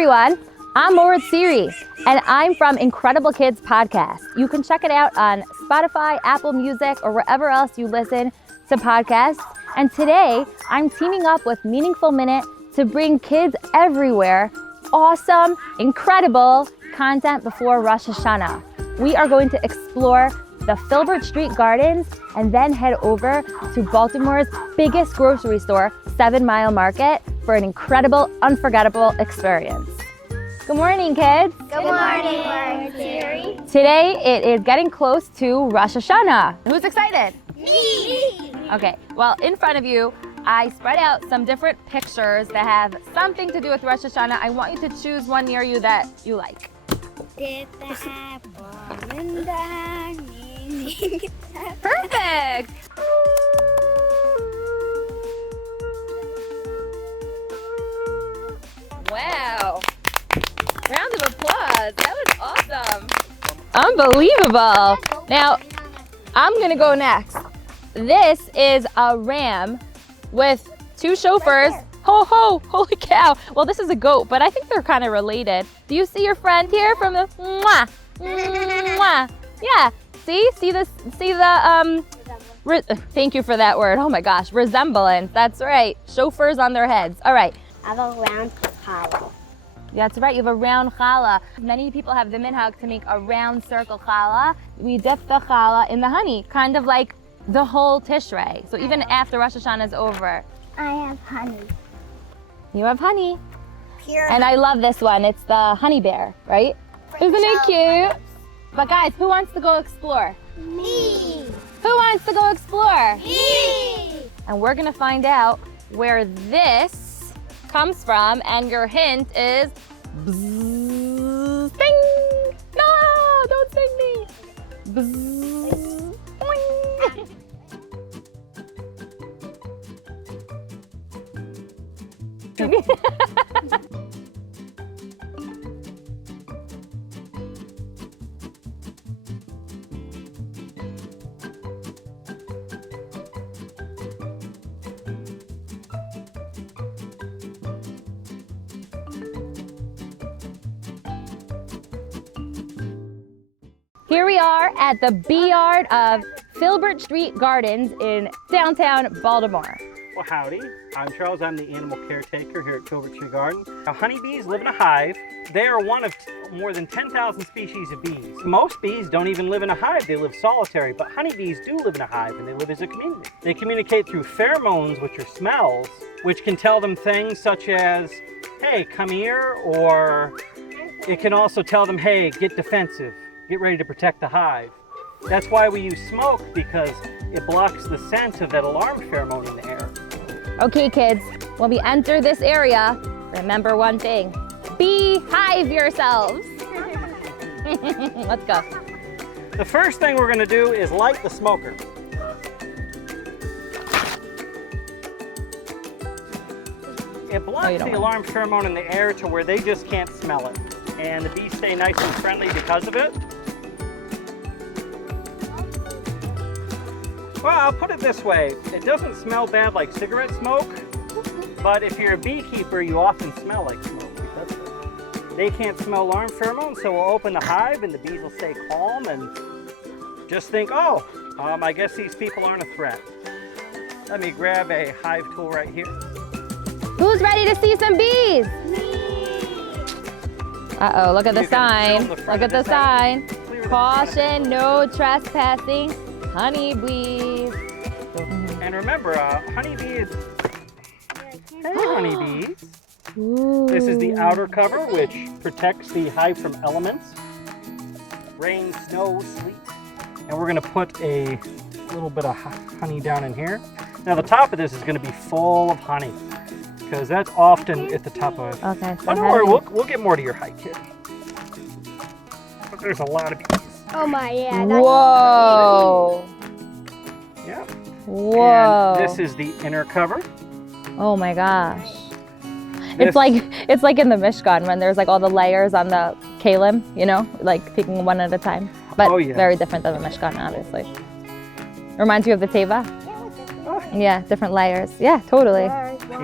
everyone, I'm Morah Tziri, and I'm from Inkredible Kids Podcast. You can check it out on Spotify, Apple Music, or wherever else you listen to podcasts. And today, I'm teaming up with Meaningful Minute to bring kids everywhere awesome, incredible content before Rosh Hashanah. We are going to explore the Filbert Street Gardens and then head over to Baltimore's biggest grocery store, 7 Mile Market, for an incredible, unforgettable experience. Good morning, kids. Good morning, Morah Tziri. Today it is getting close to Rosh Hashanah. Who's excited? Me! Okay, well, in front of you, I spread out some different pictures that have something to do with Rosh Hashanah. I want you to choose one near you that you like. Did the apple in the honey? Perfect! Wow. Round of applause. That was awesome. Unbelievable. Now, I'm going to go next. This is a ram with 2 chauffeurs. Ho, ho, holy cow. Well, this is a goat, but I think they're kind of related. Do you see your friend here from the mwah? Mwah. Yeah. See the thank you for that word. Oh my gosh, resemblance. That's right. Chauffeurs on their heads. All right. I have a round challah. That's right, you have a round challah. Many people have the minhag to make a round circle challah. We dip the challah in the honey, kind of like the whole Tishrei. So even after Rosh Hashanah is over. I have honey. You have honey. Pure And I love this one. It's the honey bear, right? Isn't it cute? But guys, who wants to go explore? Me! Who wants to go explore? Me! And we're gonna find out where this comes from, and your hint is bzzz, ding! No, don't sing me. Bzzz, boing. Here we are at the bee yard of Filbert Street Gardens in downtown Baltimore. Well, howdy. I'm Charles. I'm the animal caretaker here at Filbert Street Garden. Now, honeybees live in a hive. They are one of more than 10,000 species of bees. Most bees don't even live in a hive. They live solitary, but honeybees do live in a hive, and they live as a community. They communicate through pheromones, which are smells, which can tell them things such as, hey, come here, or it can also tell them, hey, get defensive. Get ready to protect the hive. That's why we use smoke, because it blocks the scent of that alarm pheromone in the air. Okay, kids, when we enter this area, remember one thing. Beehive yourselves. Let's go. The first thing we're going to do is light the smoker. It blocks the alarm pheromone in the air to where they just can't smell it. And the bees stay nice and friendly because of it. Well, I'll put it this way. It doesn't smell bad like cigarette smoke, but if you're a beekeeper, you often smell like smoke because they can't smell alarm pheromones, so we'll open the hive and the bees will stay calm and just think, oh, I guess these people aren't a threat. Let me grab a hive tool right here. Who's ready to see some bees? Uh-oh, look at the sign. Look at the sign. Caution, no trespassing. Honeybees. And remember, honeybees. Hey, honeybees. Ooh. This is the outer cover, which protects the hive from elements. Rain, snow, sleet. And we're going to put a little bit of honey down in here. Now, the top of this is going to be full of honey, because that's often at the top of it. Okay. Oh, don't worry, we'll get more to your height, kid. But there's a lot of bees. Oh my, yeah. Whoa. Yeah. Whoa. And this is the inner cover. Oh my gosh. It's like in the Mishkan when there's like all the layers on the kalim, you know, like taking one at a time. But very different than the Mishkan, obviously. Reminds you of the Teva? Yeah, different layers. Yeah, totally.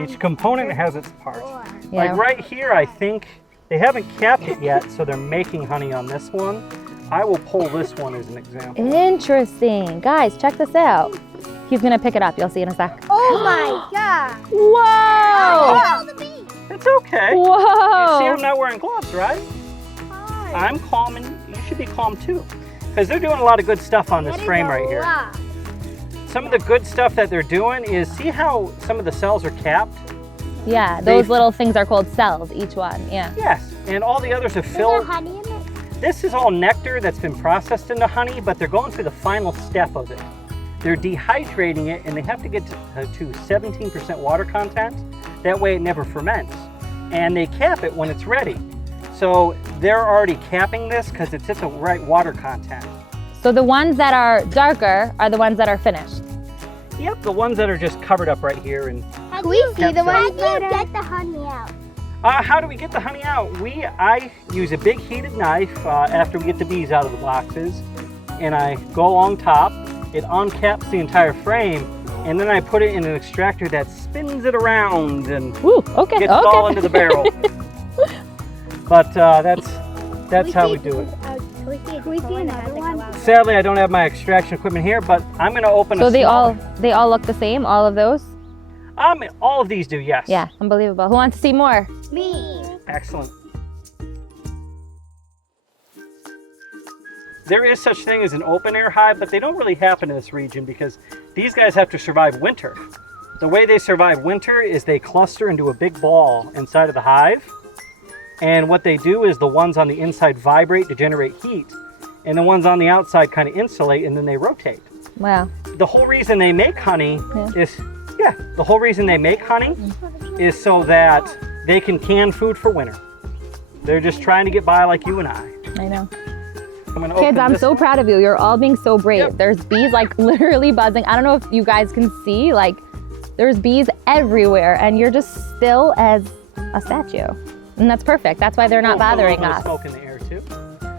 Each component has its part. Yeah. Like right here, I think They haven't capped it yet, so they're making honey on this one. I will pull this one as an example. Interesting. Guys, check this out. He's gonna pick it up. You'll see in a sec. Oh my God. Whoa! It's okay. Whoa! You see I'm not wearing gloves, right? I'm calm, and you should be calm too. Because they're doing a lot of good stuff on this frame right here. Some of the good stuff that they're doing is, see how some of the cells are capped? Yeah, those little things are called cells, each one, yeah. Yes, and all the others are filled. Honey in it? This is all nectar that's been processed into honey, but they're going through the final step of it. They're dehydrating it, and they have to get to 17% water content. That way it never ferments. And they cap it when it's ready. So they're already capping this because it's at the right water content. So the ones that are darker are the ones that are finished. Yep, the ones that are just covered up right here. And Can we see the How ones that get the honey out? how do we get the honey out? I use a big heated knife after we get the bees out of the boxes, and I go along top. It uncaps the entire frame, and then I put it in an extractor that spins it around and Ooh, okay, gets it all into the barrel. But that's how we do it. Can we see another one? Sadly, I don't have my extraction equipment here, but I'm going to open. So they all look the same, all of those? All of these do, yes. Yeah, unbelievable. Who wants to see more? Me. Excellent. There is such thing as an open air hive, but they don't really happen in this region because these guys have to survive winter. The way they survive winter is they cluster into a big ball inside of the hive. And what they do is the ones on the inside vibrate to generate heat, and the ones on the outside kind of insulate, and then they rotate. Wow. The whole reason they make honey is so that they can food for winter. They're just trying to get by like you and I. I know. Kids, I'm so proud of you. You're all being so brave. Yep. There's bees like literally buzzing. I don't know if you guys can see, like there's bees everywhere, and you're just still as a statue. And that's perfect. That's why they're not bothering us. Smoke in the air too.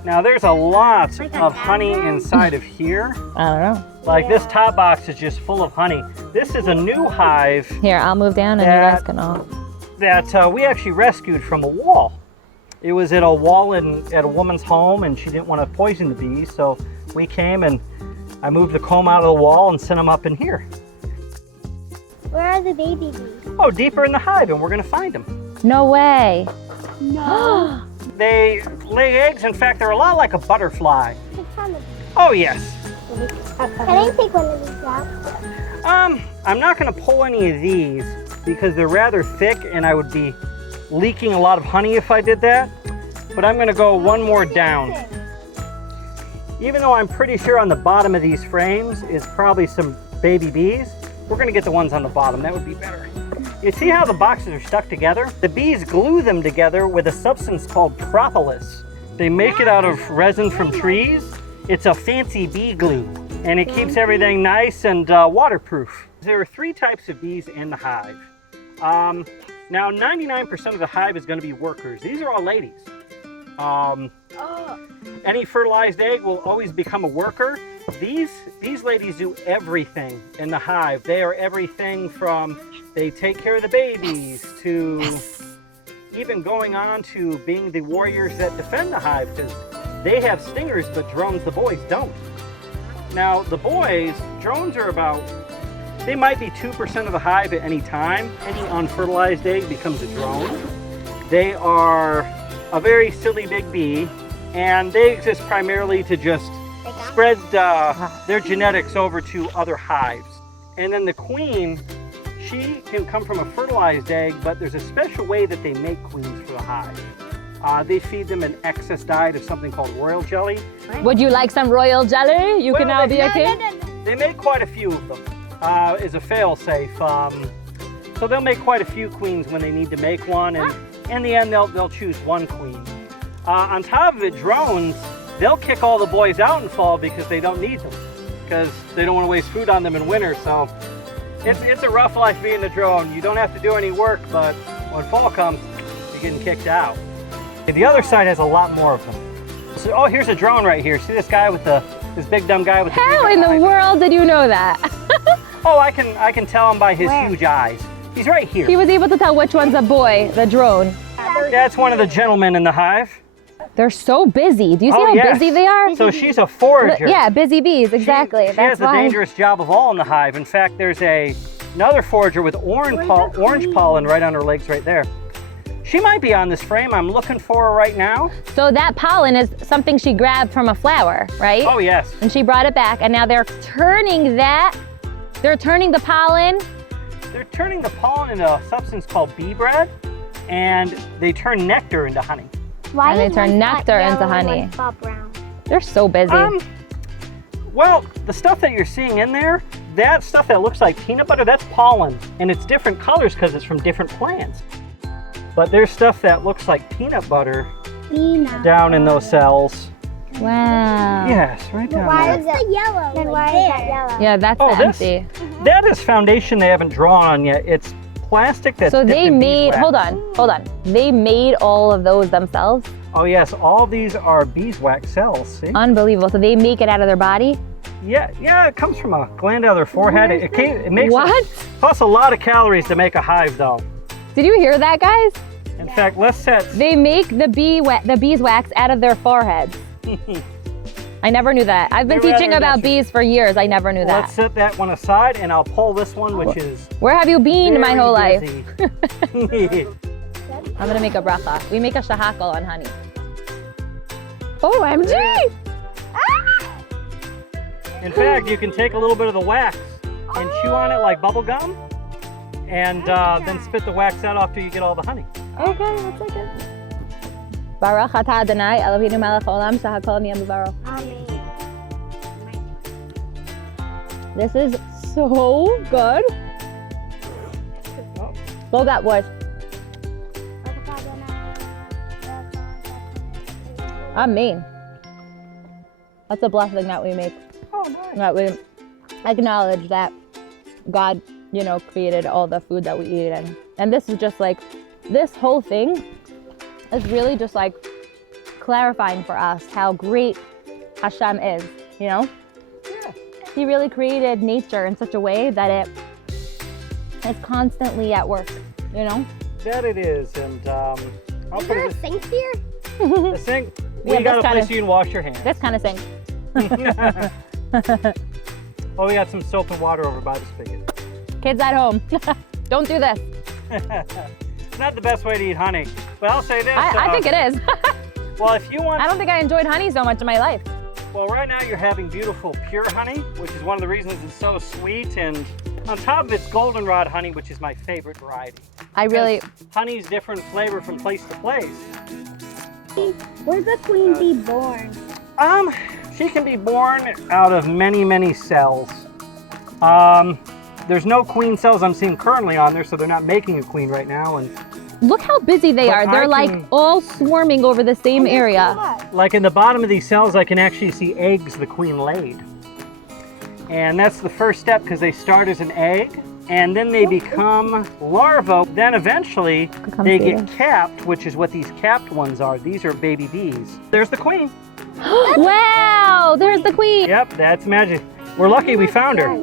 Now there's a lot of honey inside of here. I don't know. Like this top box is just full of honey. This is a new hive. Here, I'll move down and you guys can all. That we actually rescued from a wall. It was at a wall at a woman's home, and she didn't want to poison the bees, so we came and I moved the comb out of the wall and sent them up in here. Where are the baby bees? Oh, deeper in the hive, and we're going to find them. No way. No. They lay eggs. In fact, they're a lot like a butterfly. Can Oh, yes. I take one of these out? I'm not going to pull any of these because they're rather thick, and I would be leaking a lot of honey if I did that. But I'm going to go one more down. Even though I'm pretty sure on the bottom of these frames is probably some baby bees, we're going to get the ones on the bottom. That would be better. You see how the boxes are stuck together? The bees glue them together with a substance called propolis. They make it out of resin from trees. It's a fancy bee glue, and it keeps everything nice and waterproof. There are 3 types of bees in the hive. Now, 99% of the hive is going to be workers. These are all ladies. Any fertilized egg will always become a worker. These ladies do everything in the hive. They are everything from they take care of the babies to even going on to being the warriors that defend the hive, because they have stingers, but drones, the boys, don't. Now, the boys, drones are about, they might be 2% of the hive at any time. Any unfertilized egg becomes a drone. They are a very silly big bee, and they exist primarily to just spread their genetics over to other hives. And then the queen, she can come from a fertilized egg, but there's a special way that they make queens for the hive. They feed them an excess diet of something called royal jelly. Would you like some royal jelly? You can now be a king. They make quite a few of them as a fail-safe. So they'll make quite a few queens when they need to make one, and in the end they'll choose one queen. On top of it, drones, they'll kick all the boys out in fall because they don't need them, because they don't want to waste food on them in winter. So it's a rough life being a drone. You don't have to do any work, but when fall comes, you're getting kicked out. And the other side has a lot more of them. So, oh, here's a drone right here. See this guy with this big dumb guy with the How in the world did you know that? Oh, I can tell him by his huge eyes. He's right here. He was able to tell which one's a boy, the drone. That's one of the gentlemen in the hive. They're so busy. Do you see how yes. busy they are? So she's a forager. Yeah, busy bees, exactly. She has the dangerous job of all in the hive. In fact, there's another forager with orange pollen right on her legs right there. She might be on this frame. I'm looking for her right now. So that pollen is something she grabbed from a flower, right? Oh, yes. And she brought it back, and now they're turning the pollen. They're turning the pollen into a substance called bee bread, and they turn nectar into honey. Why And they is turn one nectar spot into yellow and honey. one spot brown? They're so busy. Well, the stuff that you're seeing in there, that stuff that looks like peanut butter, that's pollen. And it's different colors because it's from different plants. But there's stuff that looks like peanut butter down in those cells. Wow. Yes, right down Why there. is it yellow? Then why is that yellow? Yeah, that's empty. That is foundation they haven't drawn on yet. It's plastic that's So dipped they in made, beeswax. hold on. They made all of those themselves? Oh yes, all these are beeswax cells, see? Unbelievable. So they make it out of their body? Yeah, it comes from a gland out of their forehead. It makes What? costs a lot of calories to make a hive though. Did you hear that, guys? In fact, let's set... They make the beeswax out of their foreheads. I never knew that. I've been Never teaching heard that about bees for years. I never knew Let's that. set that one aside and I'll pull this one, which is Where have you been my very whole life? busy. I'm gonna make a bracha. We make a shahakal on honey. OMG! In fact, you can take a little bit of the wax and chew on it like bubble gum, and then spit the wax out after you get all the honey. Okay, let's take it. Baruch atah Adonai Eloheinu melech haolam shehakol nהיה b'dvaro. This is so good. Blow that wood. I'm mean. That's a blessing that we make. Oh, nice. That we acknowledge that God, created all the food that we eat. And this is just like, this whole thing is really just like clarifying for us how great Hashem is, Yeah. He really created nature in such a way that it is constantly at work, That it is, and I'll Is put there a it sink here? the sink. Yeah, We got a this place kinda- you can wash your hands. This kind of thing. Oh, we got some soap and water over by the spigot. Kids at home, don't do this. It's not the best way to eat honey, but I'll say this. I think it is. Well, if you want, I don't think I enjoyed honey so much in my life. well, right now you're having beautiful pure honey, which is one of the reasons it's so sweet, and on top of it's goldenrod honey, which is my favorite variety. Because Honey's different flavor from place to place. Where's the queen bee born? She can be born out of many, many cells. There's no queen cells I'm seeing currently on there, so they're not making a queen right now. And Look how busy they But are. I They're like can- all swarming over the same area. like in the bottom of these cells, I can actually see eggs the queen laid. And that's the first step because they start as an egg and then they become larvae. Then eventually they get capped, which is what these capped ones are. These are baby bees. There's the queen. Wow, there's the queen. Yep, that's magic. We're lucky we found her.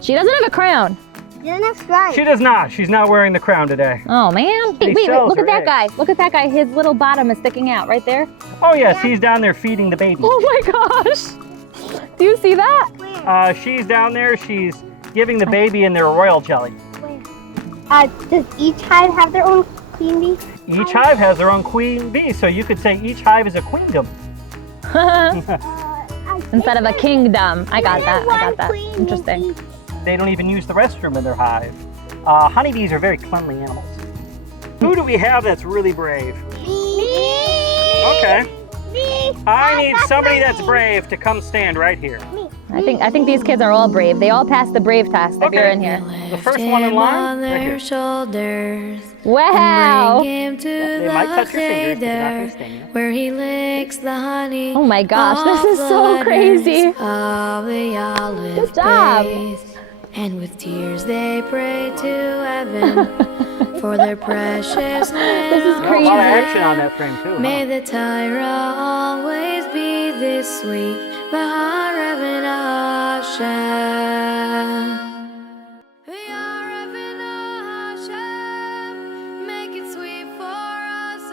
She doesn't have a crown. She doesn't have stripes. She does not. She's not wearing the crown today. Oh man. These Wait, cells look are at that eggs. guy. Look at that guy. His little bottom is sticking out right there. Oh yes, he's down there feeding the baby. Oh my gosh. Do you see that? She's down there. She's giving the baby in their royal jelly. Does each hive have their own queen bee? Each hive has their own queen bee, so you could say each hive is a queendom. Instead of a kingdom. I got that. Interesting. They don't even use the restroom in their hive. Honeybees are very cleanly animals. Who do we have that's really brave? Me. Okay. Me. I need somebody that's brave to come stand right here. I think these kids are all brave. They all passed the brave test if you're in here. The first one in line, right here. Shoulders. Wow. Bring him to They the might touch your fingers, but they're not cheder, gonna sting you. where he licks the honey. Oh my gosh, this is so of crazy. Of the olive Good job. praise. And with tears they pray to heaven for their precious This is A crazy. lot of action on that frame too. May Huh? the Tyra always be this sweet, B'ha'arevin Hashem. B'ha'arevin Hashem, make it sweet for us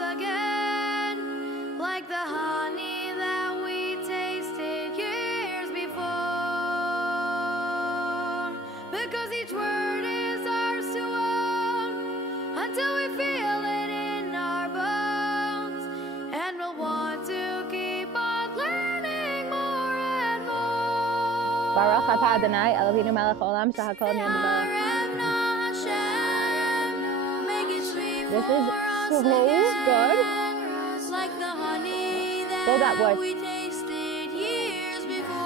Baruch atah Adonai Eloheinu melech haolam shehakol niyeh b'dvaro. This is so good. Like the honey that Blow that wood. we tasted years before.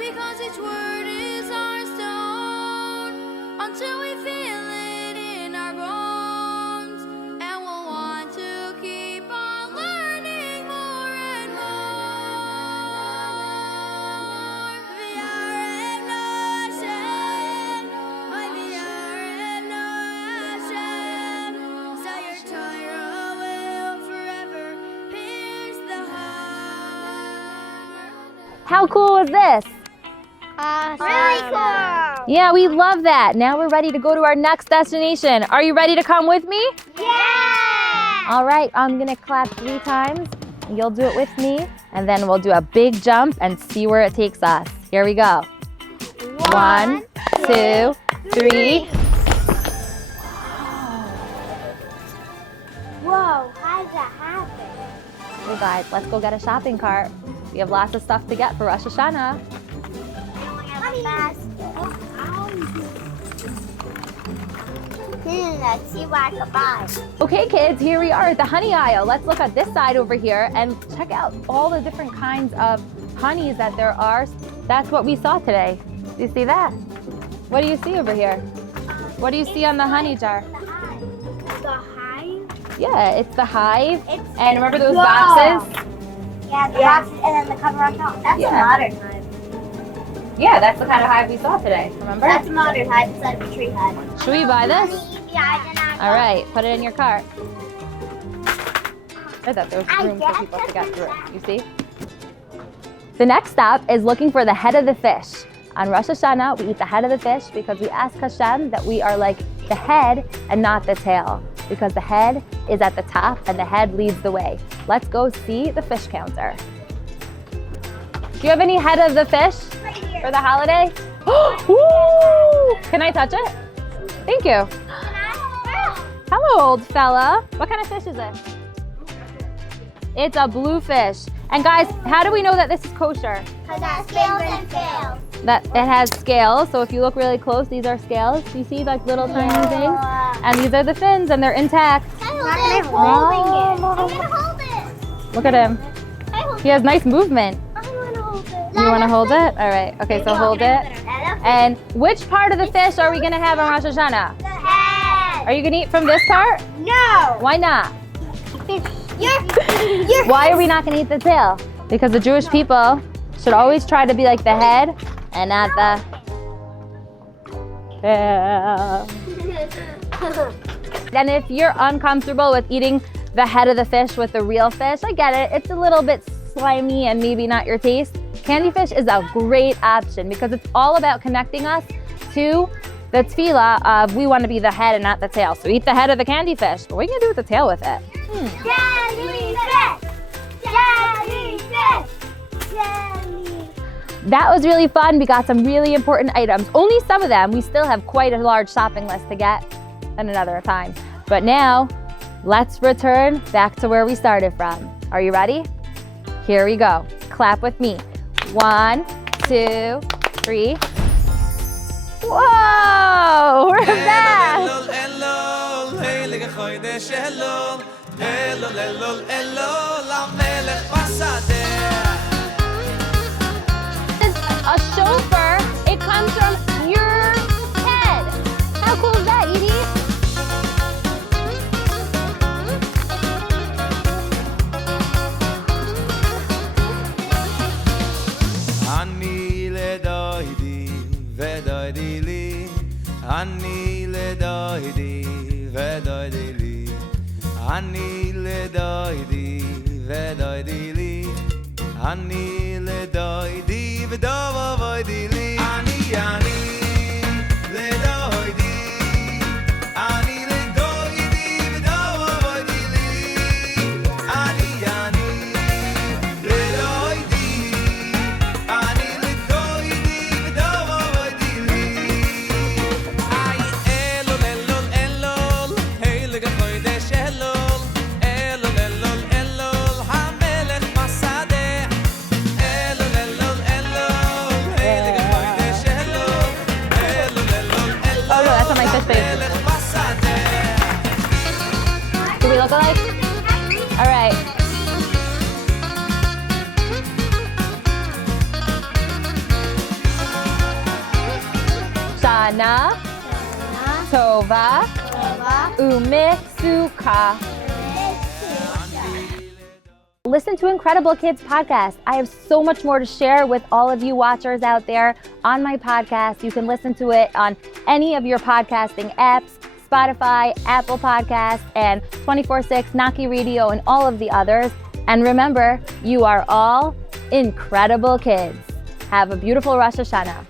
Because each word is our stone until we feel it in our bones, and we'll want to keep on learning more and more. V'yarenu Hashem, my v'yarenu Hashem, so your Torah will forever pierce the heart. How cool is this? Really cool. Yeah, we love that. Now we're ready to go to our next destination. Are you ready to come with me? Yeah. All right, I'm gonna clap 3 times. You'll do it with me, and then we'll do a big jump and see where it takes us. Here we go. 1, 2, 3. Whoa, how did that happen? Hey guys, let's go get a shopping cart. We have lots of stuff to get for Rosh Hashanah. I only have a basket. Let's see what I can buy. Okay kids, here we are at the honey aisle. Let's look at this side over here and check out all the different kinds of honeys that there are. That's what we saw today. Do you see that? What do you see over here? What do you see on the honey jar? The hive? Yeah, it's the hive. It's And remember those Whoa. boxes? Yeah, the boxes and then the cover on top. That's Yeah. a modern hive. Yeah, that's the kind of hive we saw today. Remember? That's a modern hive instead of a tree hive. Should we buy this? Yeah, I did not. All right, put it in your cart. I thought there was I room for guess people to I get can through do it. that. You see? The next stop is looking for the head of the fish. On Rosh Hashanah, we eat the head of the fish because we ask Hashem that we are like the head and not the tail, because the head is at the top and the head leads the way. Let's go see the fish counter. Do you have any head of the fish Right here. for the holiday? Woo! Can I touch it? Thank you. Hello, old fella. What kind of fish is it? It's a bluefish. And guys, how do we know that this is kosher? Because that's scales and scales. That it has scales. So if you look really close, these are scales. You see like little tiny things? And these are the fins and they're intact. I'm holding it. I'm gonna hold it. Look at him. I hold He has nice movement. I want to hold it. You want to hold it? All right. Okay, so hold it. And which part of the fish are we going to have on Rosh Hashanah? The head. Are you going to eat from this part? No. Why not? You're Why are we not going to eat the tail? Because the Jewish people should always try to be like the head and not the tail. And if you're uncomfortable with eating the head of the fish with the real fish, I get it. It's a little bit slimy and maybe not your taste. Candy fish is a great option because it's all about connecting us to the tefillah of we want to be the head and not the tail. So eat the head of the candy fish, but what are you going to do with the tail with it? Jelly fish. Jelly fish. Jelly. That was really fun. We got some really important items. Only some of them. We still have quite a large shopping list to get at another time. But now, let's return back to where we started from. Are you ready? Here we go. Clap with me. 1, 2, 3. Whoa! We're back! A chauffeur, it comes from your head. How cool is that, Edie? Ani le doidi vedoidi li, ani le doidi vedoidi li, ani le doidi vedoidi li, ani le doidi vedoidi li, ani le doidi, ani le doidi vedoidi li, ani le doidi. המלך בשדה. Do we look alike? All right. Shana Tova Umitsuka. Listen to Inkredible Kids Podcast. I have so much more to share with all of you watchers out there on my podcast. You can listen to it on any of your podcasting apps, Spotify, Apple Podcasts, and 24/6 Nachi Radio and all of the others. And remember, you are all incredible kids. Have a beautiful Rosh Hashanah.